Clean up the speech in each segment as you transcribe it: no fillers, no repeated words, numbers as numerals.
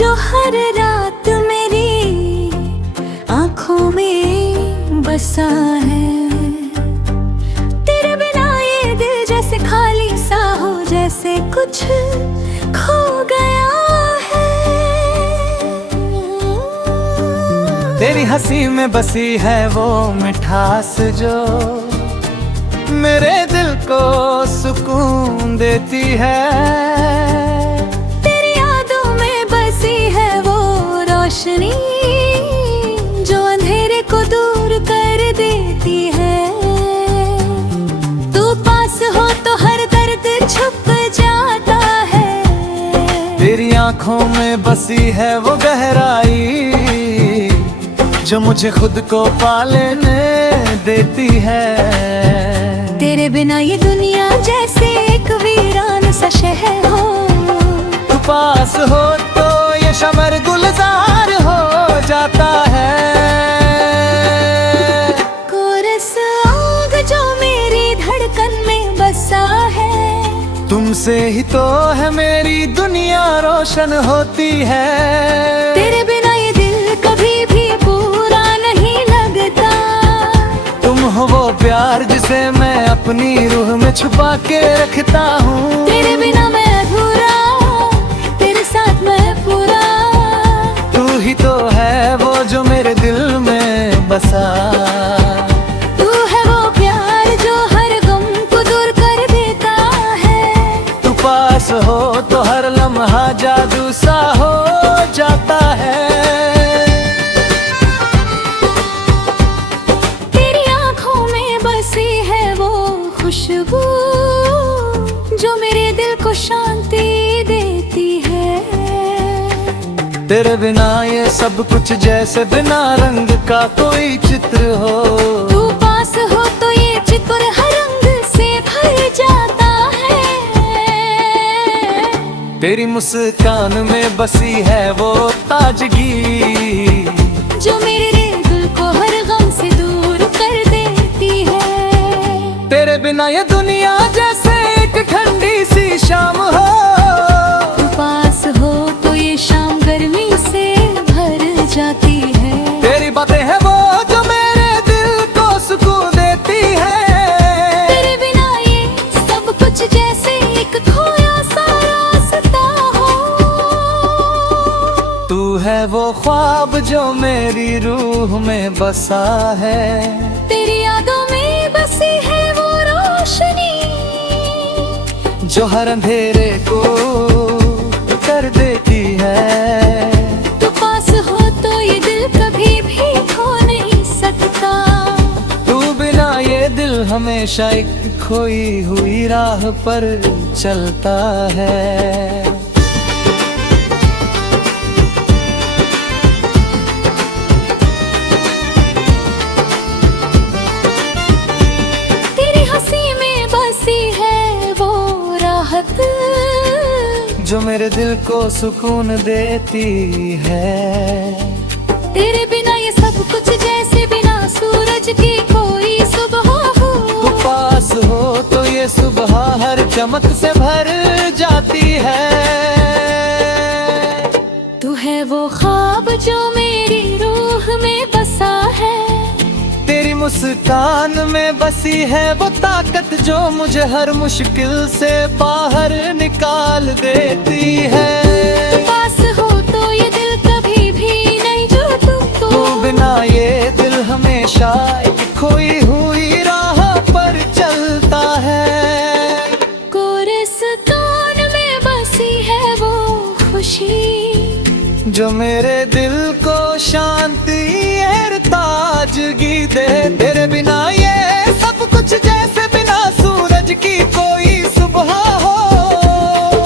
जो हर रात मेरी आंखों में बसा है। तेरे बिना ये दिल जैसे खाली सा हो, जैसे कुछ खो गया है। तेरी हंसी में बसी है वो मिठास जो मेरे दिल को सुकून देती है। तेरी यादों में बसी है वो रोशनी जो अंधेरे को दूर कर देती है। तू पास हो तो हर दर्द छुप जाता है। तेरी आंखों में बसी है वो गहराई जो मुझे खुद को पा लेने देती है। तेरे बिना ये दुनिया जैसे एक वीरान सा शहर हो। तू पास हो तो ये शमर गुलजार हो जाता है। कोरस आग जो मेरी धड़कन में बसा है। तुमसे ही तो है मेरी दुनिया रोशन होती है। तेरे बिना ये दिल कभी भी पूरा नहीं लगता। तुम हो वो प्यार जिसे मैं अपनी रूह में छुपा के रखता हूँ। तेरे बिना मैं अधूरा, तेरे साथ मैं पूरा। तू ही तो है वो जो मेरे दिल में बसा। तू है वो प्यार जो हर गम को दूर कर देता है। तू पास हो तो हर लम्हा जादू सा हो जाता है। तेरी आंखों में बसी है वो खुशबू जो मेरे दिल को शांति देती है। तेरे बिना ये सब कुछ जैसे बिना रंग का कोई चित्र हो। तू पास हो तो ये चित्र हर रंग से भर जाता है। तेरी मुस्कान में बसी है वो ताजगी जो मेरे दिल को हर गम से दूर कर देती है। तेरे बिना ये दुनिया जैसे एक ठंडी सी शाम हो। तू पास हो तो ये शाम गर्मी से भर जाती है। तेरी बातें हैं वो जो मेरे दिल को सुकून देती है। तेरे बिना ये सब कुछ जैसे एक खोया सा रास्ता हो। तू है वो ख्वाब जो मेरी रूह में बसा है। तेरी यादों में बसी है वो रोशनी जो हर अंधेरे को कर देती है। तू पास हो तो ये दिल कभी भी खो नहीं सकता। तू बिना ये दिल हमेशा एक खोई हुई राह पर चलता है। तेरी हंसी में बसी है वो राहत जो मेरे दिल को सुकून देती है। तेरे बिना ये सब कुछ जैसे बिना सूरज की कोई सुबह हो। तू पास हो तो ये सुबह हर चमक से भर जाती है। तू है वो ख्वाब जो मेरी रूह में बसा है। तेरी मुस्कान में बसी है वो ताकत जो मुझे हर मुश्किल से बाहर निकाल देती है। पास हो तो ये दिल कभी भी नहीं जो तू बिना ये दिल हमेशा एक खोई हुई राह पर चलता है। कोरस्तान में बसी है वो खुशी जो मेरे दिल को शांति और ताजगी दे। तेरे बिना ये सब कुछ जैसे बिना सूरज की कोई सुबह हो।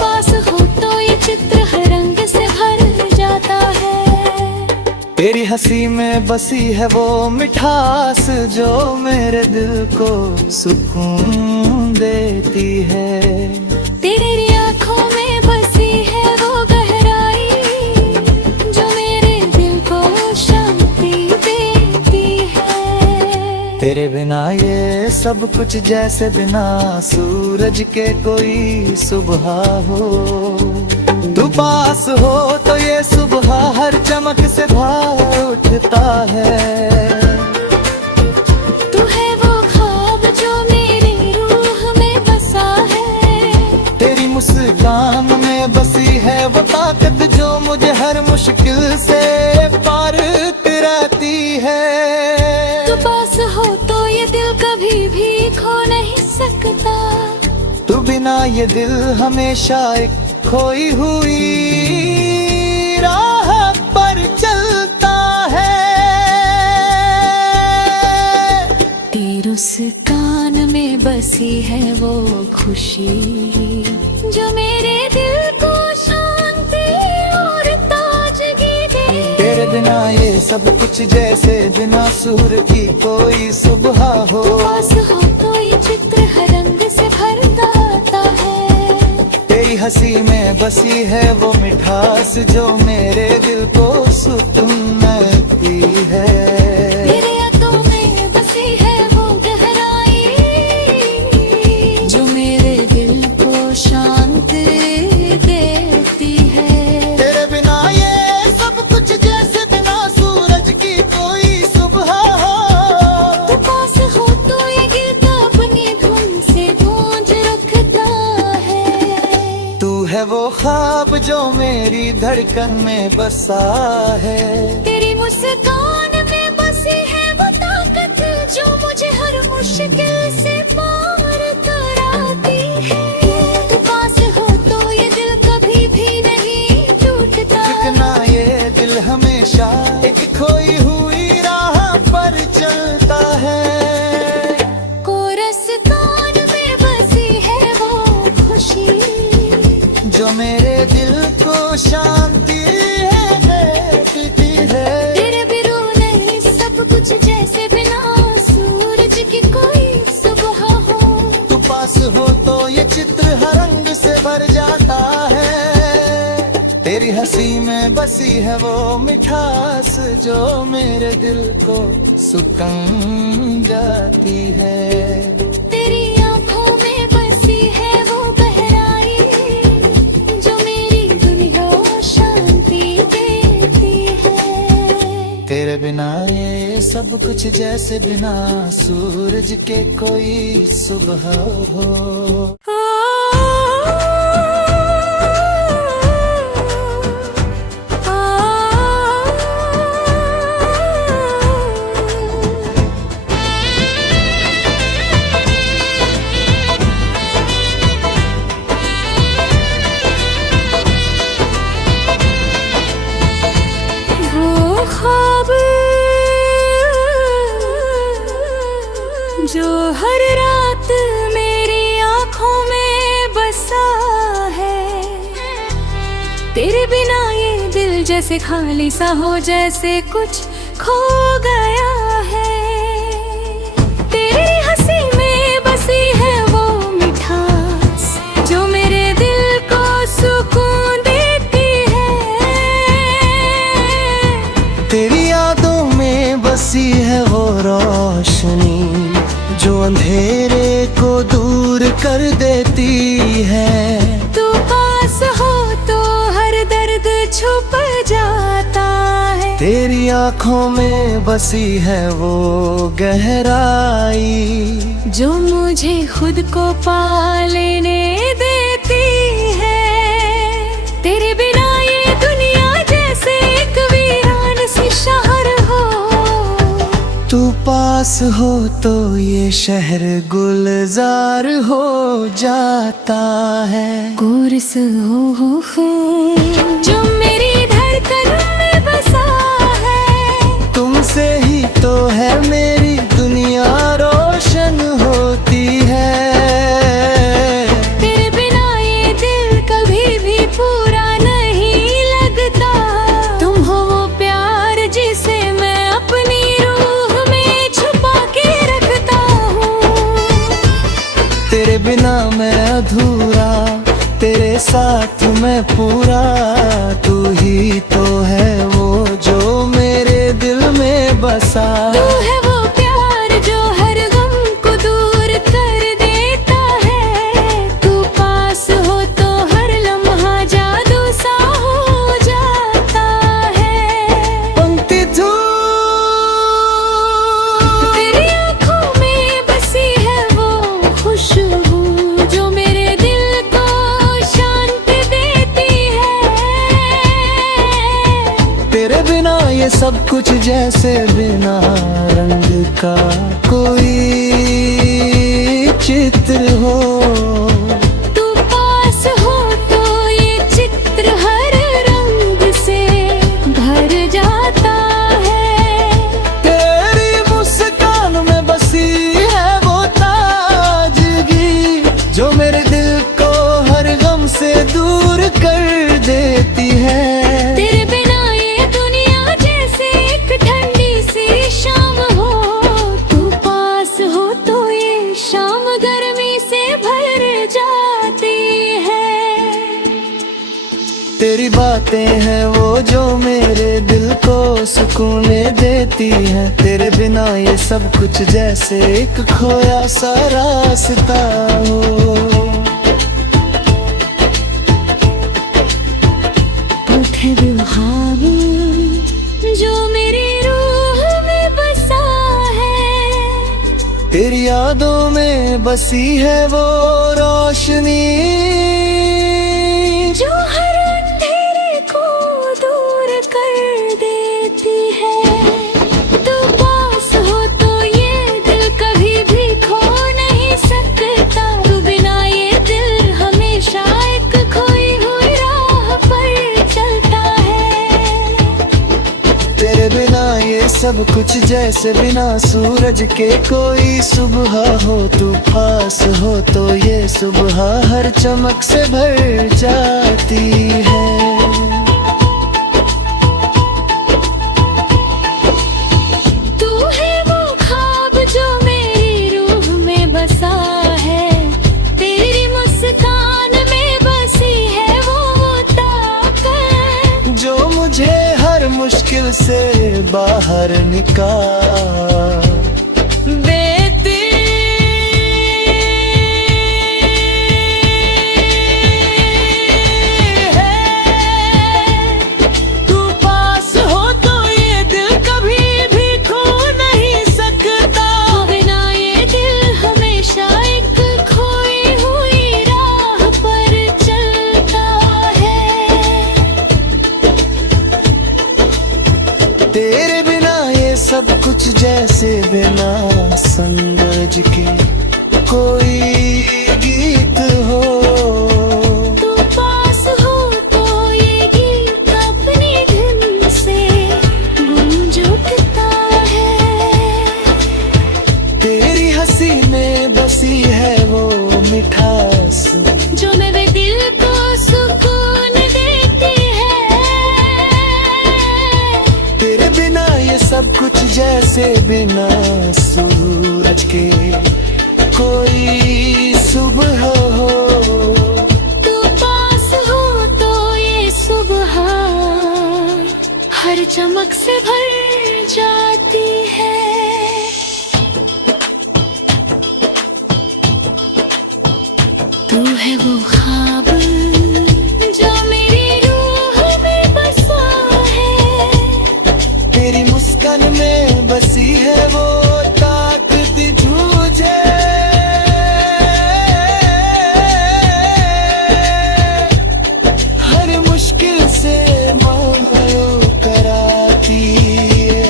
पास हो तो ये चित्र हर रंग से भर जाता है। तेरी हंसी में बसी है वो मिठास जो मेरे दिल को सुकून देती है। तेरी आंखों में बसी है वो गहराई जो मेरे दिल को शांति देती है। तेरे बिना ये सब कुछ जैसे बिना सूरज के कोई सुबह हो। तू पास हो तो ये सुबह हर चमक से भार उठता है। तू है वो ख्वाब जो मेरी रूह में बसा है। तेरी मुस्कान में बसी है वो ताकत जो मुझे हर मुश्किल से पार कराती है। तू पास हो तो ये दिल कभी भी खो नहीं सकता। तू बिना ये दिल हमेशा एक खोई हुई राह पर चलता है। तेरे उस कान में बसी है वो खुशी जो मेरे दिल को शांति और ताजगी दे। तेरे बिना ये सब कुछ जैसे बिना सूर की कोई सुबह हो। पास हो तो ये चित्र हर रंग से भर जाता है। तेरी हंसी में बसी है वो मिठास जो मेरे दिल को सुकून देती है। तेरे यादों में बसी है वो गहराई जो मेरे दिल को शांति देती है। तेरे बिना ये सब कुछ जैसे बिना सूरज की कोई सुबह हो। तू पास हो तो ये गीत अपनी धुन से गूंज रखता है। तू है वो ख्वाब जो मेरी धड़कन में बसा है। तेरी मुस्कान में बसी है वो ताकत जो मुझे हर मुश्किल से पार कराती है। तू पास हो तो ये दिल कभी भी नहीं टूटता। चिकना ये दिल हमेशा एक खोई हुई राह पर चलता है। कोरस कान में बसी है वो खुशी जो मेरे दिल को शांति देती है। तेरे बिनु नहीं सब कुछ जैसे बिना सूरज की कोई सुबह हो। तू पास हो तो ये चित्र हर रंग से भर जाता है। तेरी हंसी में बसी है वो मिठास जो मेरे दिल को सुकून जाती है। तेरी आंखों में बसी है वो गहराई जो मेरी दुनिया शांति देती है। तेरे बिना ये सब कुछ जैसे बिना सूरज के कोई सुबह हो। वो ख्वाब जो हर रात मेरी आंखों में बसा है। तेरे बिना ये दिल जैसे खाली सा हो जैसे कुछ खो गया है। तेरी हंसी में बसी है वो मिठास जो मेरे दिल को सुकून देती है। तेरी यादों में बसी है वो रोशनी जो अंधेरे को दूर कर देती है। तू पास हो तो हर दर्द छुप जाता है। तेरी आंखों में बसी है वो गहराई जो मुझे खुद को पा लेने देती है। तेरे बिना ये दुनिया जैसे एक वीरान सी शहर हो। तू पास हो तो ये शहर गुलजार हो जाता है। कोरस हो जो मेरी धड़कन में बसा है। तुमसे ही तो है मेरी दुनिया रोशन होती है। तेरे बिना ये दिल कभी भी पूरा नहीं लगता। तुम हो वो प्यार जिसे मैं अपनी रूह में छुपा के रखता हूँ। तेरे बिना मैं अधूरा तेरे साथ मैं पूरा। तू ही तो है वो जो मेरे दिल में बसा। तू है वो प्यार जो हर गम को दूर कर देता है। तू पास हो तो हर लम्हा जादू सा सब कुछ जैसे बिना रंग का कोई चित्र हो। तू पास हो तो ये चित्र हर रंग से भर जाता है। तेरी मुस्कान में बसी है वो ताजगी जो मेरे दिल को हर गम से दूर कर देती है। तेरे बिना ये दुनिया जैसे एक ठंडी सी शाम हो। तू पास हो तो ये शाम गर्मी से भर जाती है। तेरी बातें हैं वो जो मेरे दिल को सुकून देती हैं। तेरे बिना ये सब कुछ जैसे एक खोया सा रास्ता हो। है दिल ख्वाब जो मेरी रूह में बसा है। तेरी यादों में बसी है वो रोशनी जो हर अंधेरे को दूर कर देती है। तू पास हो तो ये दिल कभी भी खो नहीं सकता। तू बिना ये दिल हमेशा एक खोई हुई राह पर चलता है। तेरे बिना ये सब कुछ जैसे बिना सूरज के कोई सुबह हो। तू पास हो तो ये सुबह हर चमक से भर जाती है। तू है वो ख्वाब जो मेरी रूह में बसा है। तेरी मुस्कान में बसी है वो ताकत जो मुझे हर मुश्किल से बाहर निकाल देती है। तू पास हो तो ये दिल कभी भी खो नहीं सकता। बिना ये दिल हमेशा एक खोई हुई राह पर चलता है। तेरे बिना ये सब कुछ जैसे बिना संगज के कोई गीत हो। तू पास हो तो ये गीत अपनी धुन से गूंज उठता है। तेरी हंसी में बसी है वो मिठास जो मेरे दिल को सुकून देती है। तेरे बिना ये सब कुछ जैसे बिना सूरज के कोई सुबह हो। तू पास हो तो ये सुबह हर चमक से भर जाती है। तू है वो ख्वाब जो मेरी रूह में बसा है। तेरी मुस्कान में बसी है वो ताकत तुझे हर मुश्किल से मालूम कराती है।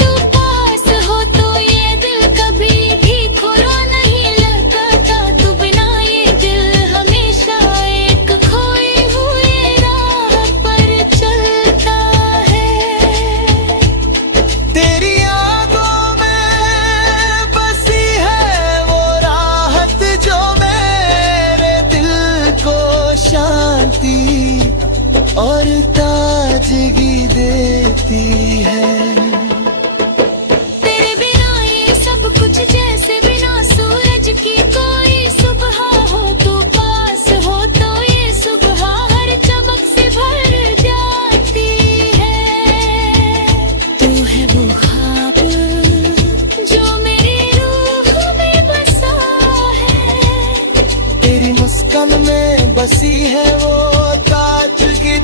तू पास हो तो ये दिल कभी भी खोरा नहीं लगता। तू बिना ये दिल हमेशा एक खोई हुई राह पर चलता है। तेरी यादों में बसी है वो राहत जो मेरे दिल को शांति और ताजगी देती है। तेरे बिना ये सब कुछ जैसे बिना सूरज की कोई सुबह हो। तू पास हो तो ये सुबह हर चमक से भर जाती है। तू है वो ख्वाब जो मेरी रूह में बसा है। तेरी मुस्कान में बसी है वो ताज की